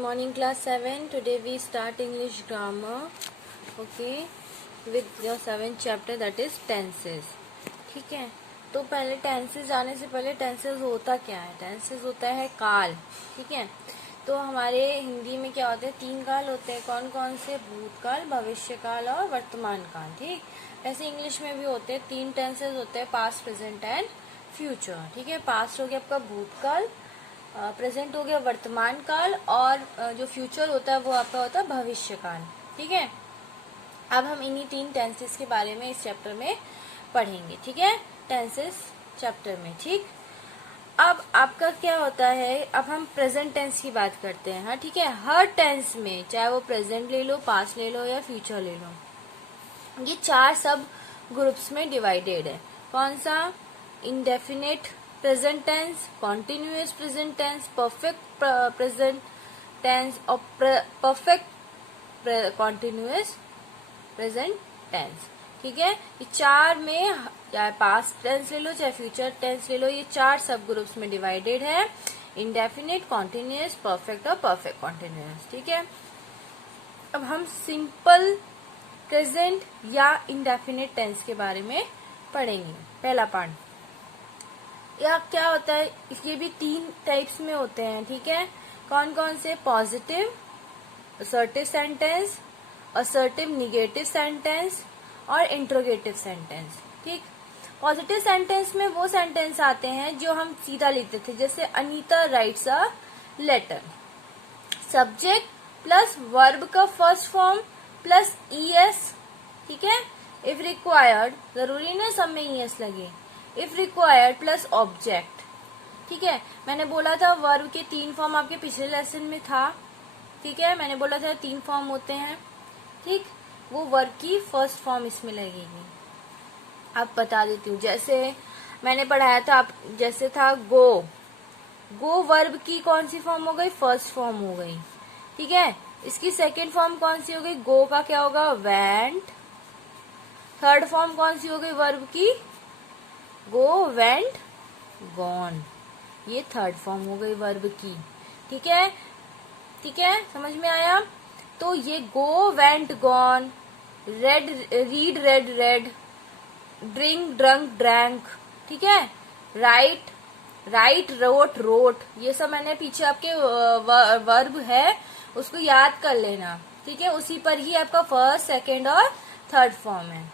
morning class 7. Today we start English grammar, okay, with your 7th chapter, that is tenses. ठीक है, तो पहले tenses जाने से पहले टेंसेस होता क्या है? टेंसेस होता है काल. ठीक है, तो हमारे हिंदी में क्या होते हैं? 3 काल होते हैं. कौन कौन से? भूतकाल, भविष्यकाल और वर्तमान काल. ठीक, ऐसे इंग्लिश में भी होते हैं. 3 टेंसेस होते हैं, पास्ट, प्रेजेंट एंड फ्यूचर. ठीक है, पास्ट हो गया आपका भूतकाल, प्रेजेंट हो गया वर्तमान काल, और जो फ्यूचर होता है वो आपका होता है भविष्य काल. ठीक है, अब हम इन्हीं 3 टेंसेस के बारे में इस चैप्टर में पढ़ेंगे. ठीक है, टेंसेस चैप्टर में. ठीक, अब आपका क्या होता है? अब हम प्रेजेंट टेंस की बात करते हैं. हाँ, ठीक है, हर टेंस में, चाहे वो प्रेजेंट ले लो, पास्ट ले लो या फ्यूचर ले लो, ये 4 सब ग्रुप्स में डिवाइडेड है. कौन सा? Indefinite present tense, continuous present tense, perfect present tense और परफेक्ट कॉन्टिन्यूअस प्रेजेंट टेंस. ठीक है, ये 4 में, चाहे पास्ट टेंस ले लो चाहे फ्यूचर टेंस ले लो, ये 4 सब ग्रुप्स में डिवाइडेड है. इंडेफिनिट, कॉन्टिन्यूअस, परफेक्ट और परफेक्ट कॉन्टिन्यूअस. ठीक है, अब हम सिंपल प्रेजेंट या इंडेफिनिट टेंस के बारे में पढ़ेंगे. पहला पार्ट, या क्या होता है? ये भी 3 टाइप्स में होते हैं. ठीक है, कौन कौन से? Positive, assertive sentence, assertive negative sentence और इंट्रोगेटिव सेंटेंस. ठीक, पॉजिटिव सेंटेंस में वो सेंटेंस आते हैं जो हम सीधा लिखते थे, जैसे Anita writes a letter. Subject plus verb का फर्स्ट फॉर्म प्लस ईएस. ठीक है, इफ रिक्वायर्ड, जरूरी ना सब में ईएस लगे. If required plus object. ठीक है, मैंने बोला था वर्ब के 3 फॉर्म आपके पिछले लेसन में था. ठीक है, मैंने बोला था 3 फॉर्म होते हैं. ठीक, वो वर्ब की फर्स्ट फॉर्म इसमें लगेगी. अब बता देती हूँ, जैसे मैंने पढ़ाया था, आप जैसे था गो. गो वर्ब की कौन सी फॉर्म हो गई? फर्स्ट फॉर्म हो गई. ठीक है, इसकी सेकेंड फॉर्म कौन सी हो गई? गो का क्या होगा? वेंट. थर्ड फॉर्म कौन सी हो गई वर्ब की? गो, वेंट, गॉन. ये थर्ड फॉर्म हो गई वर्ब की. ठीक है, ठीक है, समझ में आया? तो ये go, went, gone, read, read, read, read, drink, drunk, drank. ठीक है, राइट, राइट, रोट, रोट, ये सब मैंने पीछे आपके वर्ब है उसको याद कर लेना. ठीक है, उसी पर ही आपका फर्स्ट, सेकेंड और थर्ड फॉर्म है.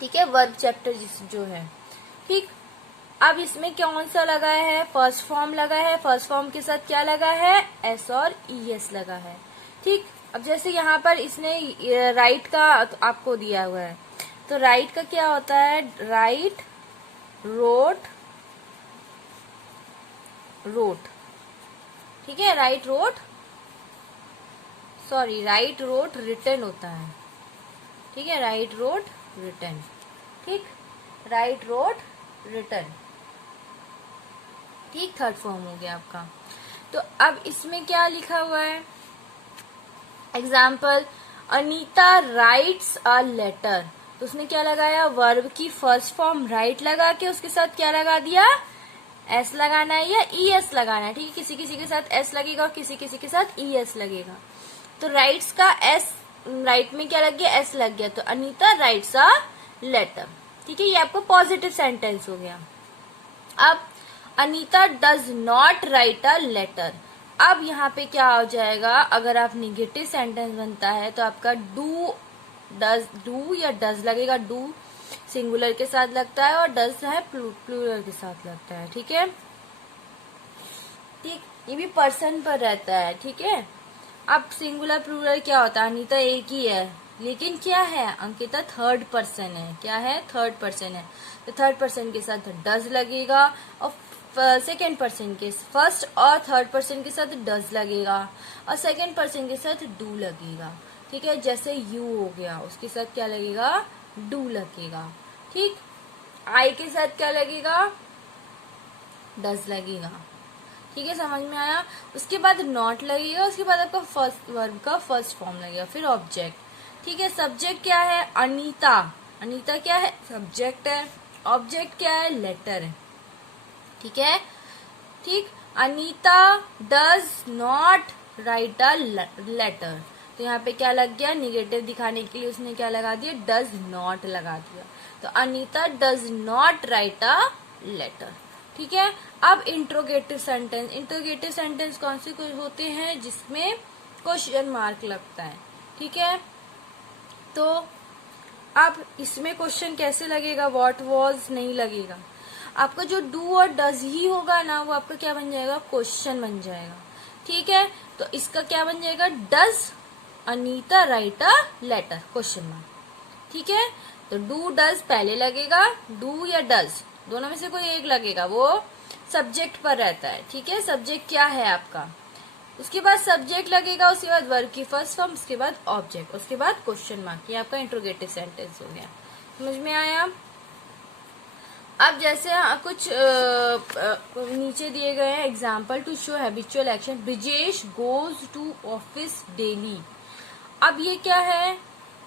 ठीक है, वर्ब चैप्टर जो है. ठीक, अब इसमें कौन सा लगा है? फर्स्ट फॉर्म लगा है. फर्स्ट फॉर्म के साथ क्या लगा है? एस और ईएस लगा है. ठीक, अब जैसे यहाँ पर इसने राइट का आपको दिया हुआ है, तो राइट का क्या होता है? Write, wrote, wrote. ठीक है, write, wrote, sorry, write, wrote, written होता है. ठीक है, राइट, रोट, रिटन. ठीक, राइट, रोट, रिटन. ठीक, थर्ड फॉर्म हो गया आपका. तो अब इसमें क्या लिखा हुआ है? Example, Anita writes a letter. तो उसने क्या लगाया? वर्ब की फर्स्ट फॉर्म राइट लगा के उसके साथ क्या लगा दिया? एस लगाना है या ईएस लगाना है. ठीक है, किसी किसी के साथ एस लगेगा और किसी किसी के साथ ईएस लगेगा. तो राइट्स का एस, राइट में क्या लग गया? एस लग गया. तो अनीता राइट्स अ लेटर. ठीक है, ये आपको पॉजिटिव सेंटेंस हो गया. अब Anita does not write a letter. अब यहाँ पे क्या हो जाएगा? अगर आप निगेटिव सेंटेंस बनता है तो आपका डू, डज, डू या डज लगेगा. डू सिंगुलर के साथ लगता है और डज है प्लूरल के साथ लगता है. ठीक है, ठीक, ये भी पर्सन पर रहता है. ठीक है, अब सिंगुलर प्लूरल क्या होता है? अनीता एक ही है, लेकिन क्या है? अंकिता थर्ड पर्सन है. क्या है? थर्ड पर्सन है. तो थर्ड पर्सन के साथ डज लगेगा और सेकेंड पर्सन के, फर्स्ट और थर्ड पर्सन के साथ डज लगेगा और सेकेंड पर्सन के साथ डू लगेगा. ठीक है, जैसे यू हो गया, उसके साथ क्या लगेगा? डू लगेगा. ठीक, आई के साथ क्या लगेगा? डज लगेगा. ठीक है, समझ में आया? उसके बाद नॉट लगेगा. उसके बाद आपका फर्स्ट वर्ब का फर्स्ट फॉर्म लगेगा. फिर ऑब्जेक्ट. ठीक है, सब्जेक्ट क्या है? अनीता. अनीता क्या है? सब्जेक्ट है. ऑब्जेक्ट क्या है? लेटर है. ठीक है, ठीक, Anita does not write a letter. तो यहाँ पे क्या लग गया, निगेटिव दिखाने के लिए उसने क्या लगा दिया, डज नॉट लगा दिया। तो Anita does not write a letter. ठीक है। अब इंट्रोगेटिव सेंटेंस, इंट्रोगेटिव सेंटेंस कौन से होते हैं, जिसमें क्वेश्चन मार्क लगता है। ठीक है। तो अब इसमें क्वेश्चन कैसे लगेगा, व्हाट वाज नहीं लगेगा, आपका जो डू और डज ही होगा ना, वो आपका क्या बन जाएगा, क्वेश्चन बन जाएगा। ठीक है। तो इसका क्या बन जाएगा, does Anita write a letter, question mark. ठीक है। तो डू डज पहले लगेगा, डू या डज दोनों में से कोई एक लगेगा, वो सब्जेक्ट पर रहता है। ठीक है। सब्जेक्ट क्या है आपका, उसके बाद सब्जेक्ट लगेगा, उसके बाद वर्ब की फर्स्ट फॉर्म, उसके बाद ऑब्जेक्ट, उसके बाद क्वेश्चन मार्क। ये आपका इंट्रोगेटिव सेंटेंस हो गया। समझ में आया। अब जैसे कुछ नीचे दिए गए हैं example to show habitual action. Brijesh goes to office daily. अब ये क्या है,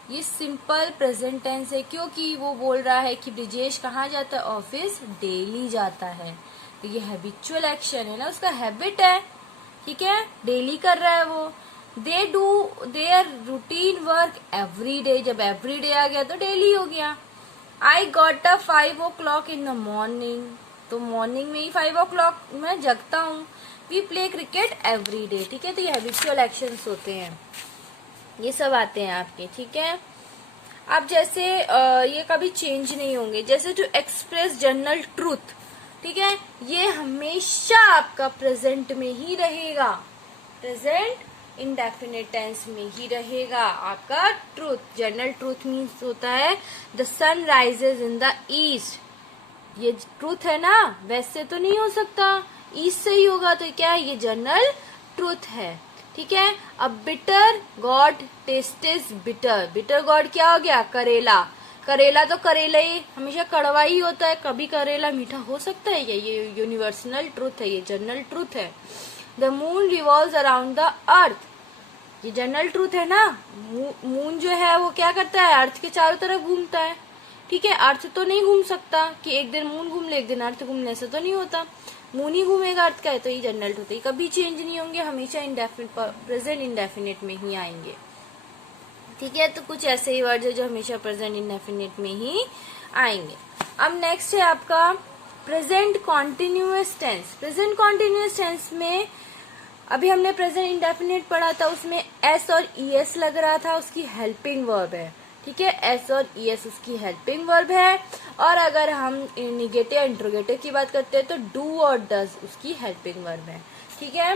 ये सिंपल प्रेजेंट टेंस है, क्योंकि वो बोल रहा है कि ब्रिजेश कहाँ जाता है, ऑफिस डेली जाता है। तो ये हैबिचुअल एक्शन है ना, उसका हैबिट है। ठीक है। डेली कर रहा है वो। They do their routine work every day. जब एवरी डे आ गया तो डेली हो गया। I got a 5 o'clock in the morning. तो मॉर्निंग में ही 5 o'clock मैं जगता हूँ। We play cricket every day. ठीक है। तो ये हैबिचुअल एक्शंस होते हैं, ये सब आते हैं आपके। ठीक है। अब जैसे ये कभी चेंज नहीं होंगे, जैसे टू एक्सप्रेस जनरल ट्रूथ। ठीक है। ये हमेशा आपका प्रेजेंट में ही रहेगा, प्रेजेंट इंडेफिनिट टेंस में ही रहेगा आपका ट्रूथ। जनरल ट्रूथ मीन्स होता है the sun rises in the east. ये ट्रूथ है ना, वैसे तो नहीं हो सकता, ईस्ट से ही होगा, तो क्या है, ये जनरल ट्रूथ है। ठीक है। अब bitter gourd tastes bitter. Bitter gourd क्या हो गया, करेला। करेला तो करेला ही हमेशा कड़वा ही होता है, कभी करेला मीठा हो सकता है क्या, ये यूनिवर्सल ट्रूथ है, ये जनरल ट्रूथ है। The moon revolves around the earth. ये जनरल ट्रूथ है ना, मून जो है वो क्या करता है, अर्थ के चारों तरफ घूमता है। ठीक है। अर्थ तो नहीं घूम सकता कि एक दिन मून घूम ले एक दिन अर्थ घूम ले, ऐसा तो नहीं होता, मून ही घूमेगा अर्थ का है। तो ये जनरल ट्रूथ है, कभी चेंज नहीं होंगे, हमेशा इंडेफिनिट प्रेजेंट इंडेफिनिट में ही आएंगे। ठीक है। तो कुछ ऐसे ही वर्ड है जो हमेशा प्रेजेंट इंडेफिनिट में ही आएंगे। अब नेक्स्ट है आपका present continuous tense. Present continuous tense में अभी हमने प्रेजेंट इंडेफिनिट पढ़ा था, उसमें एस और ईएस लग रहा था, उसकी हेल्पिंग वर्ब है। ठीक है। एस और ईएस उसकी हेल्पिंग वर्ब है। और अगर हम निगेटिव इंट्रोगेटिव की बात करते हैं तो डू और डज उसकी हेल्पिंग वर्ब है। ठीक है।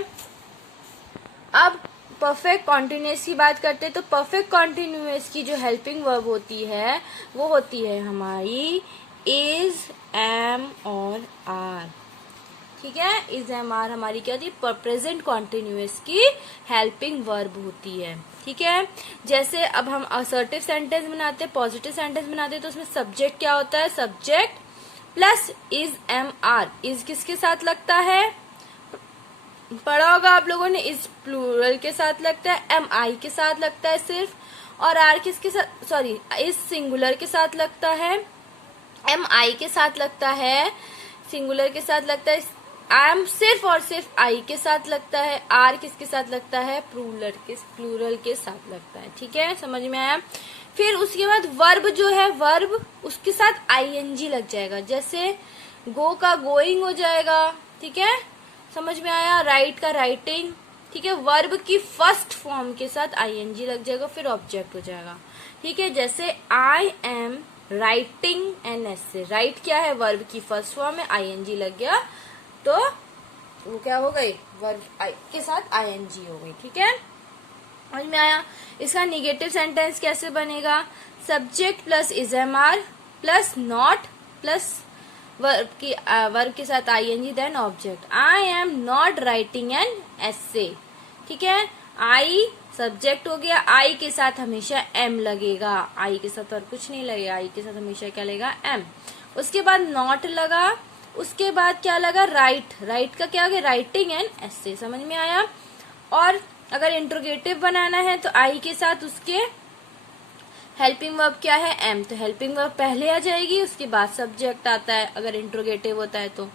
अब परफेक्ट कॉन्टिन्यूअस की बात करते हैं तो परफेक्ट कॉन्टिन्यूअस की जो हेल्पिंग वर्ब होती है वो होती है हमारी इज, एम और आर। ठीक है। इज, एम, आर हमारी क्या होती है, प्रेजेंट कॉन्टिन्यूअस की हेल्पिंग वर्ब होती है। ठीक है। जैसे अब हम असर्टिव सेंटेंस बनाते हैं, पॉजिटिव सेंटेंस बनाते हैं, तो उसमें सब्जेक्ट क्या होता है, subject plus is, am, are. Is किसके साथ लगता है, पढ़ा होगा आप लोगों ने, इज प्लूरल के साथ लगता है, एम आई के साथ लगता है सिर्फ, और आर किसके साथ, सॉरी, इज सिंगुलर के साथ लगता है, एम आई के साथ लगता है, सिंगुलर के साथ लगता है, एम सिर्फ और सिर्फ आई के साथ लगता है, आर किसके साथ लगता है, प्लूरल के साथ लगता है। ठीक है। समझ में आया। फिर उसके बाद वर्ब जो है, वर्ब उसके साथ आईएनजी लग जाएगा, जैसे गो का गोइंग हो जाएगा। ठीक है। समझ में आया। राइट का राइटिंग। ठीक है। वर्ब की फर्स्ट फॉर्म के साथ आईएनजी लग जाएगा, फिर ऑब्जेक्ट हो जाएगा। ठीक है। जैसे I am writing an essay. Right क्या है, वर्ब की फर्स्ट फॉर्म में आईएनजी लग गया, तो वो क्या हो गई, वर्ब के साथ आईएनजी हो गई। ठीक है। समझ में आया। इसका निगेटिव सेंटेंस कैसे बनेगा, subject plus is, am, are plus not plus verb के साथ I N G then object. I am not writing an essay. ठीक है। आई सब्जेक्ट हो गया, आई के साथ हमेशा एम लगेगा, आई के साथ और कुछ नहीं लगेगा, आई के साथ हमेशा क्या लगेगा, एम। उसके बाद नॉट लगा, उसके बाद क्या लगा, राइट। राइट का क्या हो गया, राइटिंग एन एसे। समझ में आया। और अगर इंट्रोगेटिव बनाना है तो आई के साथ उसके हेल्पिंग वर्ब क्या है, एम। तो हेल्पिंग वर्ब पहले आ जाएगी, उसके बाद सब्जेक्ट आता है अगर इंट्रोगेटिव होता है तो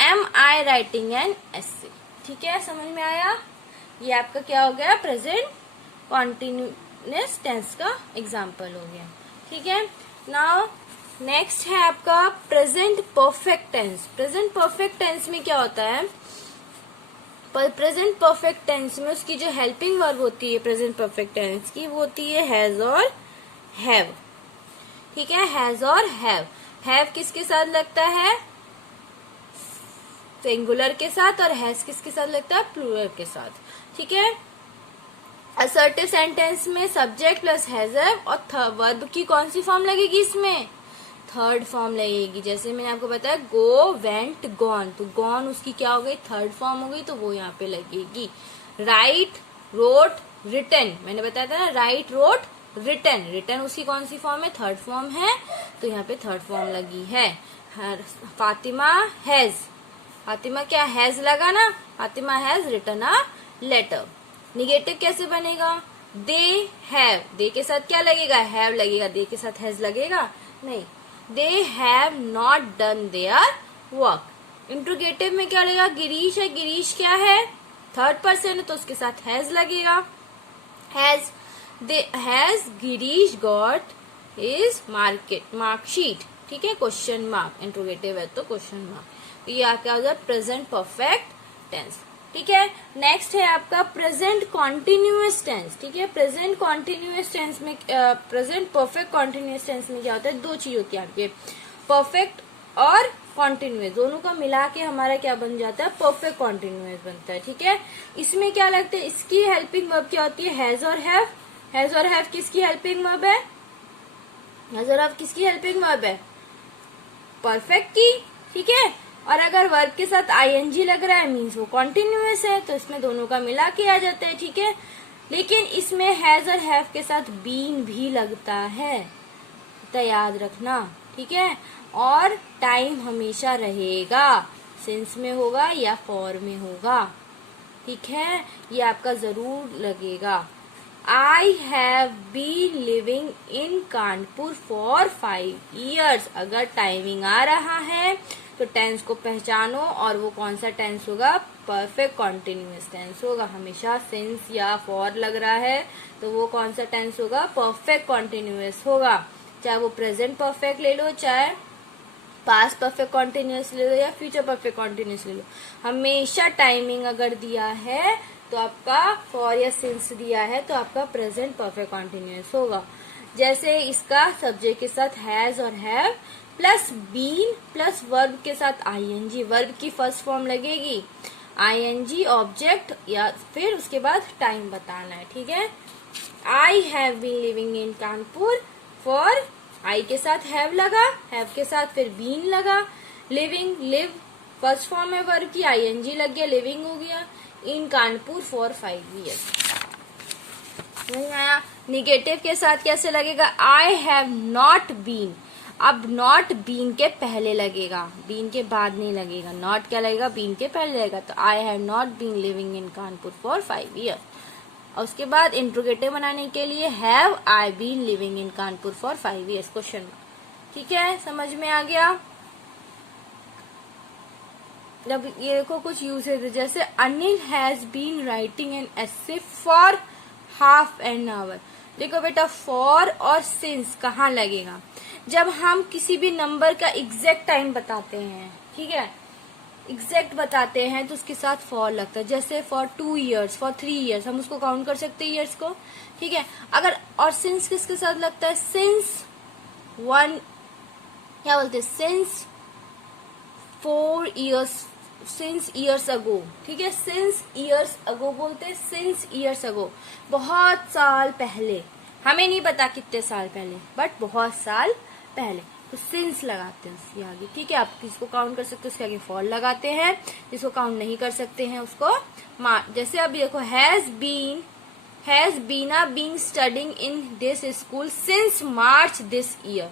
am I writing an essay. ठीक है। समझ में आया। ये आपका क्या हो गया, प्रेजेंट कॉन्टिन्यूअस टेंस का एग्जाम्पल हो गया। ठीक है, नाउ नेक्स्ट है आपका present perfect tense. Present perfect tense में क्या होता है, पर प्रेजेंट परफेक्ट टेंस में उसकी जो हेल्पिंग वर्ब होती है प्रेजेंट परफेक्ट टेंस की, वो होती है हैज और हैव। ठीक है, हैज और हैव। हैव किसके साथ लगता है, सिंगुलर के साथ, और हैज किसके साथ लगता है, प्लूरल के साथ। ठीक है, असर्टिव सेंटेंस में सब्जेक्ट प्लस हैज हैव और वर्ब की कौन सी फॉर्म लगेगी, इसमें थर्ड फॉर्म लगेगी। जैसे मैंने आपको बताया गो, वेंट, गॉन, तो गॉन उसकी क्या हो गई, थर्ड फॉर्म हो गई, तो वो यहाँ पे लगेगी। राइट, रोट, रिटन, मैंने बताया था ना, राइट, रोट, रिटन, रिटन उसकी कौन सी फॉर्म है, थर्ड फॉर्म है, तो यहाँ पे थर्ड फॉर्म लगी है। फातिमा हैज, फातिमा क्या हैज लगा ना, Fatima has written a letter. Negative कैसे बनेगा, दे हैव, दे के साथ क्या लगेगा, हैव लगेगा, दे के साथ हैज लगेगा नहीं, they have not done their work. Interrogative में क्या लगेगा, गिरीश है, गिरीश क्या है, थर्ड पर्सन है, तो उसके साथ हैज लगेगा। Has Girish got is marksheet. ठीक है, क्वेश्चन मार्क, इंट्रोगेटिव है तो क्वेश्चन मार्क, तो ये आपका हो गया प्रेजेंट परफेक्ट टेंस। ठीक है, नेक्स्ट है आपका प्रेजेंट कॉन्टिन्यूअस टेंस। ठीक है, प्रेजेंट कॉन्टिन्यूअस टेंस में प्रेजेंट परफेक्ट कॉन्टिन्यूअस टेंस में क्या होता है, दो चीज होती है आपके, परफेक्ट और कॉन्टिन्यूअस, दोनों का मिला के हमारा क्या बन जाता है, परफेक्ट कॉन्टिन्यूअस बनता है। ठीक है, इसमें क्या लगता है, इसकी हेल्पिंग वर्ब क्या होती है, हैज और हैव। हैज और हैव किसकी हेल्पिंग वर्ब है, हैज और हैव किसकी हेल्पिंग वर्ब है, परफेक्ट की। ठीक है, और अगर वर्ब के साथ आईएनजी लग रहा है मीन्स वो कॉन्टिन्यूअस है, तो इसमें दोनों का मिला के आ जाता है। ठीक है, लेकिन इसमें हैज और हैव के साथ बीन भी लगता है, तो याद रखना। ठीक है, और टाइम हमेशा रहेगा, सिंस में होगा या फॉर में होगा। ठीक है, ये आपका जरूर लगेगा। I have been living in Kanpur for 5 years। अगर टाइमिंग आ रहा है तो टेंस को पहचानो, और वो कौन सा टेंस होगा, परफेक्ट कॉन्टिन्यूअस टेंस होगा। हमेशा सिंस या फॉर लग रहा है तो वो कौन सा टेंस होगा, परफेक्ट कॉन्टिन्यूअस होगा। चाहे वो प्रेजेंट परफेक्ट ले लो, चाहे पास्ट परफेक्ट कॉन्टिन्यूअस ले लो, या फ्यूचर परफेक्ट कॉन्टिन्यूअस ले लो, हमेशा टाइमिंग अगर दिया है तो आपका फॉर या सिंस दिया है तो आपका प्रेजेंट परफेक्ट कॉन्टिन्यूअस होगा। जैसे इसका सब्जेक्ट के साथ हैज और have plus been plus verb के साथ आईएनजी, वर्ब की फर्स्ट फॉर्म लगेगी आईएनजी ऑब्जेक्ट, या फिर उसके बाद टाइम बताना है। ठीक है, I have been living in Kanpur for, I के साथ हैव लगा, हैव के साथ फिर बीन लगा, लिविंग, लिव फर्स्ट फॉर्म है वर्ब की, आईएनजी लग गया, लिविंग हो गया, इन कानपुर फॉर 5 years। नहीं आया। निगेटिव के साथ कैसे लगेगा, आई हैव नॉट बीन, अब नॉट बीन के पहले लगेगा, बीन के बाद नहीं लगेगा, नॉट क्या लगेगा, बीन के पहले लगेगा, तो I have not been living in Kanpur for 5 years। और उसके बाद इंट्रोगेटिव बनाने के लिए have I been living in Kanpur for 5 years, question mark. ठीक है, समझ में आ गया। जब ये देखो कुछ यूजेज है, जैसे Anil has been writing an essay for half an hour. देखो बेटा, फॉर और सिंस कहाँ लगेगा, जब हम किसी भी नंबर का एग्जैक्ट टाइम बताते हैं। ठीक है, एग्जैक्ट बताते हैं तो उसके साथ फॉर लगता है। जैसे फॉर 2 years, फॉर 3 years, हम उसको काउंट कर सकते हैं ईयर्स को। ठीक है, अगर और सिंस किसके साथ लगता है, सिंस 1, क्या बोलते हैं, since 4 years, since years ago. ठीक है, सिंस ईयर्स अगो बोलते हैं, सिंस ईयर्स अगो, बहुत साल पहले, हमें नहीं पता कितने साल पहले, बट बहुत साल पहले, तो सिंस लगाते हैं उसके आगे। ठीक है, आप किसको काउंट कर सकते हो उसके आगे फॉर लगाते हैं, जिसको काउंट नहीं कर सकते हैं उसको जैसे अभी देखो, has Beena been studying in this school since March this year.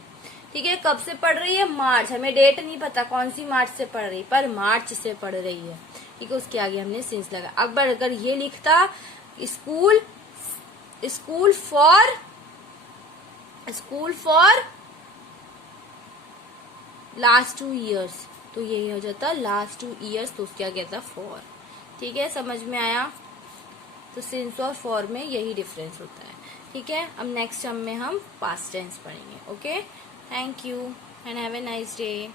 ठीक है, कब से पढ़ रही है, मार्च, हमें डेट नहीं पता कौन सी मार्च से पढ़ रही, पर मार्च से पढ़ रही है। ठीक है, उसके आगे हमने सिंस लगा। अगर ये लिखता स्कूल फॉर लास्ट 2 years, तो यही हो जाता लास्ट 2 years, तो उसके आगे था फॉर। ठीक है, समझ में आया। तो सिंस और फॉर में यही डिफरेंस होता है। ठीक है, अब नेक्स्ट टर्म में हम पास्ट टेंस पढ़ेंगे। Okay, thank you and have a nice day.